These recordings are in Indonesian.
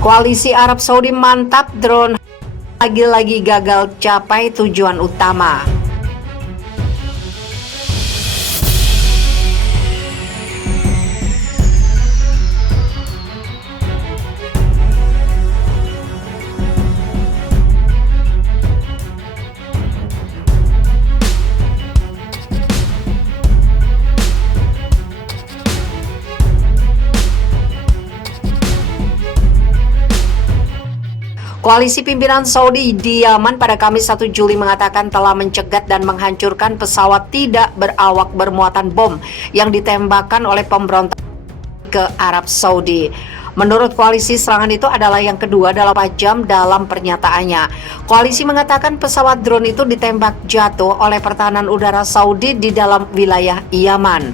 Koalisi Arab Saudi mantap, drone lagi-lagi gagal capai tujuan utama. Koalisi pimpinan Saudi di Yaman pada Kamis 1 Juli mengatakan telah mencegat dan menghancurkan pesawat tidak berawak bermuatan bom yang ditembakkan oleh pemberontak ke Arab Saudi. Menurut koalisi, serangan itu adalah yang kedua dalam 4 jam dalam pernyataannya. Koalisi mengatakan pesawat drone itu ditembak jatuh oleh pertahanan udara Saudi di dalam wilayah Yaman.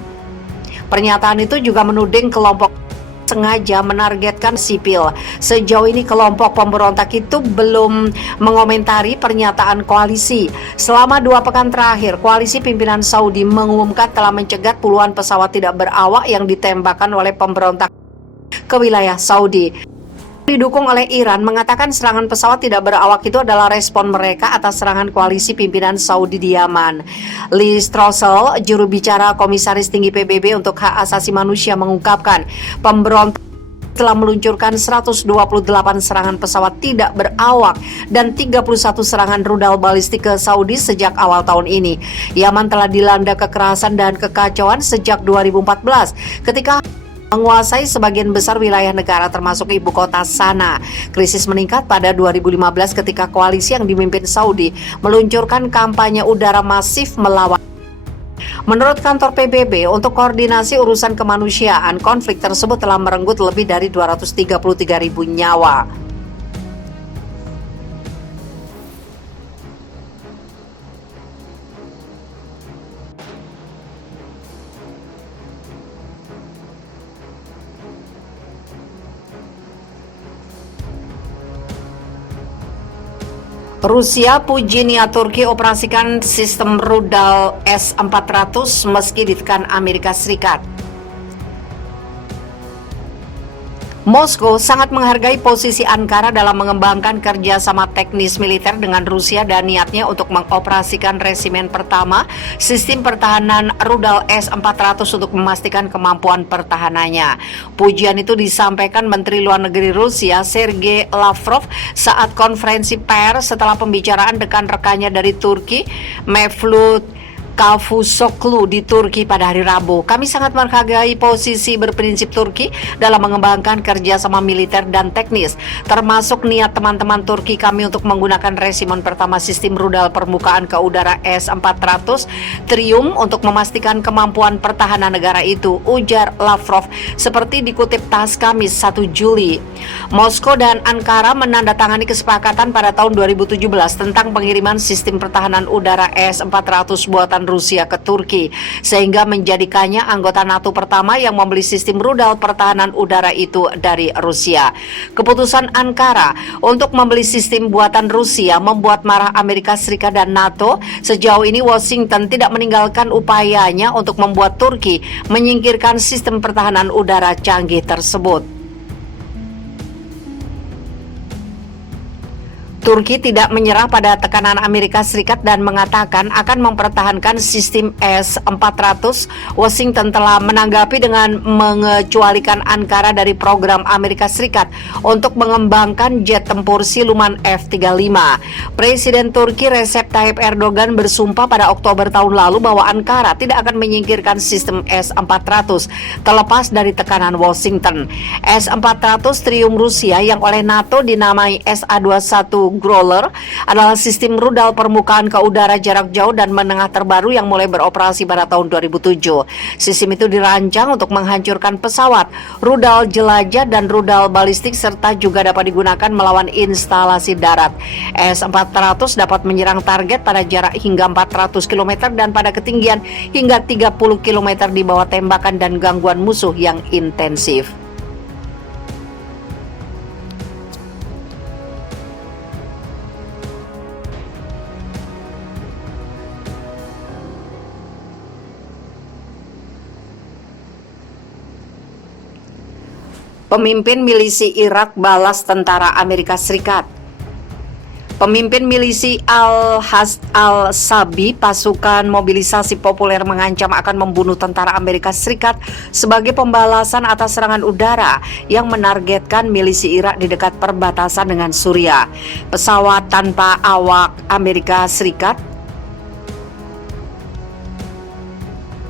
Pernyataan itu juga menuding kelompok sengaja menargetkan sipil. Sejauh ini kelompok pemberontak itu belum mengomentari pernyataan koalisi. Selama 2 pekan terakhir, koalisi pimpinan Saudi mengumumkan telah mencegat puluhan pesawat tidak berawak yang ditembakkan oleh pemberontak ke wilayah Saudi. Didukung oleh Iran, mengatakan serangan pesawat tidak berawak itu adalah respon mereka atas serangan koalisi pimpinan Saudi di Yaman. Lee Strasel, juru bicara Komisaris Tinggi PBB untuk Hak Asasi Manusia, mengungkapkan pemberontak telah meluncurkan 128 serangan pesawat tidak berawak dan 31 serangan rudal balistik ke Saudi sejak awal tahun ini. Yaman telah dilanda kekerasan dan kekacauan sejak 2014 ketika menguasai sebagian besar wilayah negara termasuk ibu kota Sanaa. Krisis meningkat pada 2015 ketika koalisi yang dipimpin Saudi meluncurkan kampanye udara masif melawan. Menurut kantor PBB, untuk koordinasi urusan kemanusiaan, konflik tersebut telah merenggut lebih dari 233.000 nyawa. Rusia puji niat Turki operasikan sistem rudal S-400 meski ditekan Amerika Serikat. Moskow sangat menghargai posisi Ankara dalam mengembangkan kerjasama teknis militer dengan Rusia dan niatnya untuk mengoperasikan resimen pertama sistem pertahanan rudal S-400 untuk memastikan kemampuan pertahanannya. Pujian itu disampaikan Menteri Luar Negeri Rusia Sergei Lavrov saat konferensi pers setelah pembicaraan dengan rekannya dari Turki, Mevlut Cavusoglu di Turki pada hari Rabu. Kami sangat menghargai posisi berprinsip Turki dalam mengembangkan kerjasama militer dan teknis, termasuk niat teman-teman Turki kami untuk menggunakan resimen pertama sistem rudal permukaan ke udara S-400 Triumph untuk memastikan kemampuan pertahanan negara itu, ujar Lavrov seperti dikutip TASS Kamis 1 Juli. Moskow dan Ankara menandatangani kesepakatan pada tahun 2017 tentang pengiriman sistem pertahanan udara S-400 buatan Rusia ke Turki, sehingga menjadikannya anggota NATO pertama yang membeli sistem rudal pertahanan udara itu dari Rusia. Keputusan Ankara untuk membeli sistem buatan Rusia membuat marah Amerika Serikat dan NATO. Sejauh ini Washington tidak meninggalkan upayanya untuk membuat Turki menyingkirkan sistem pertahanan udara canggih tersebut. Turki tidak menyerah pada tekanan Amerika Serikat dan mengatakan akan mempertahankan sistem S-400. Washington telah menanggapi dengan mengecualikan Ankara dari program Amerika Serikat untuk mengembangkan jet tempur siluman F-35. Presiden Turki Recep Tayyip Erdogan bersumpah pada Oktober tahun lalu bahwa Ankara tidak akan menyingkirkan sistem S-400 terlepas dari tekanan Washington. S-400 Triumph Rusia yang oleh NATO dinamai SA-21 Growler adalah sistem rudal permukaan ke udara jarak jauh dan menengah terbaru yang mulai beroperasi pada tahun 2007. Sistem itu dirancang untuk menghancurkan pesawat, rudal jelajah dan rudal balistik serta juga dapat digunakan melawan instalasi darat. S-400 dapat menyerang target pada jarak hingga 400 km dan pada ketinggian hingga 30 km di bawah tembakan dan gangguan musuh yang intensif. Pemimpin milisi Irak balas tentara Amerika Serikat. Pemimpin milisi Al-Hashd al-Shabi, pasukan mobilisasi populer, mengancam akan membunuh tentara Amerika Serikat sebagai pembalasan atas serangan udara yang menargetkan milisi Irak di dekat perbatasan dengan Suriah. Pesawat tanpa awak Amerika Serikat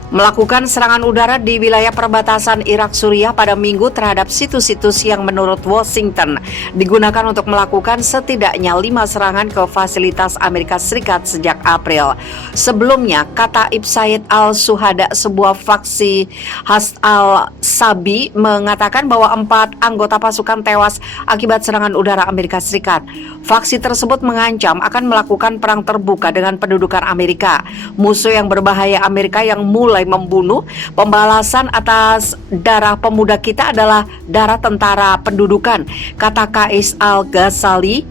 melakukan serangan udara di wilayah perbatasan Irak-Suriah pada Minggu terhadap situs-situs yang menurut Washington digunakan untuk melakukan setidaknya 5 serangan ke fasilitas Amerika Serikat sejak April. Sebelumnya, Kataib Said al-Suhada, sebuah faksi Hashd al-Shabi, mengatakan bahwa 4 anggota pasukan tewas akibat serangan udara Amerika Serikat. Faksi tersebut mengancam akan melakukan perang terbuka dengan pendudukan Amerika, musuh yang berbahaya Amerika yang mulai membunuh. Pembalasan atas darah pemuda kita adalah darah tentara pendudukan, kata Qais al-Ghazali,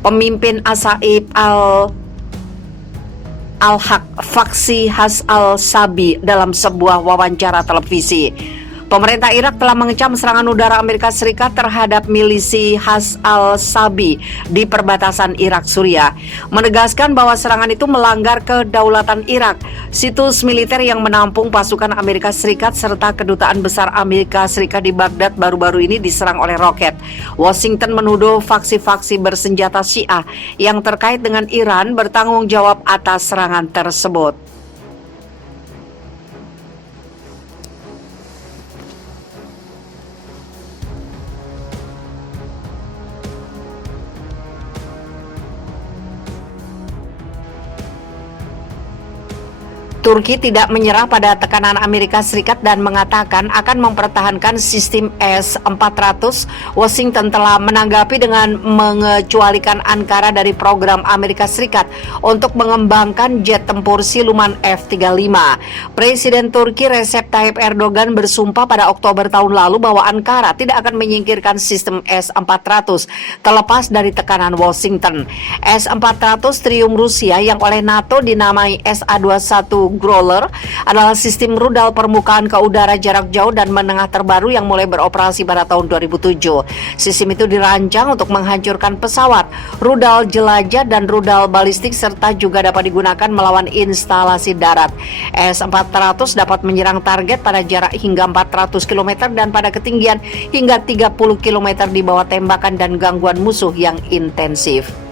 pemimpin Asaib al-Haq faksi Hashd al-Shabi, dalam sebuah wawancara televisi. Pemerintah Irak telah mengecam serangan udara Amerika Serikat terhadap milisi Hashd al-Shabi di perbatasan Irak-Suriah, menegaskan bahwa serangan itu melanggar kedaulatan Irak. Situs militer yang menampung pasukan Amerika Serikat serta kedutaan besar Amerika Serikat di Baghdad baru-baru ini diserang oleh roket. Washington menuduh faksi-faksi bersenjata Syiah yang terkait dengan Iran bertanggung jawab atas serangan tersebut. Turki tidak menyerah pada tekanan Amerika Serikat dan mengatakan akan mempertahankan sistem S-400. Washington telah menanggapi dengan mengecualikan Ankara dari program Amerika Serikat untuk mengembangkan jet tempur siluman F-35. Presiden Turki Recep Tayyip Erdogan bersumpah pada Oktober tahun lalu bahwa Ankara tidak akan menyingkirkan sistem S-400 terlepas dari tekanan Washington. S-400 Triumph Rusia yang oleh NATO dinamai SA-21 Growler adalah sistem rudal permukaan ke udara jarak jauh dan menengah terbaru yang mulai beroperasi pada tahun 2007. Sistem itu dirancang untuk menghancurkan pesawat, rudal jelajah dan rudal balistik, serta juga dapat digunakan melawan instalasi darat. S-400 dapat menyerang target pada jarak hingga 400 km dan pada ketinggian hingga 30 km di bawah tembakan dan gangguan musuh yang intensif.